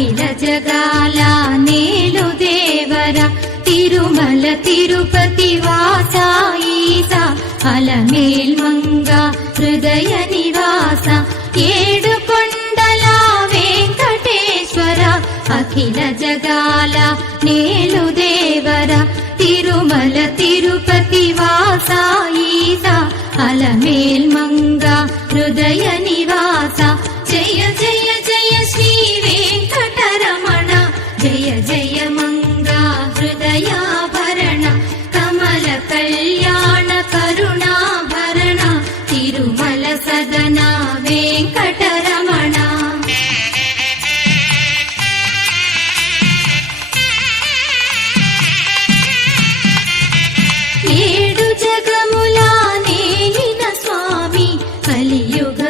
అఖిల జగాల నేలు దేవర తిరుమల తిరుపతి వాస ఈస అలమేల్ మంగ హృదయ నివాస ఏడు కొండల వెంకటేశ్వర అఖిల జగాల నేలు దేవర తిరుమల తిరుపతి వాస ఈస అలమేల్ మంగ హృదయ నివాస జయ జయ జయ శ్రీ వెంకటరమణ జయ జయ మంగ హృదయాభరణ కమల కళ్యాణ కరుణాభరణ తిరుమల సదన వెంకటరమణ. ఏడు జగముల నేలిన స్వామి కలియుగ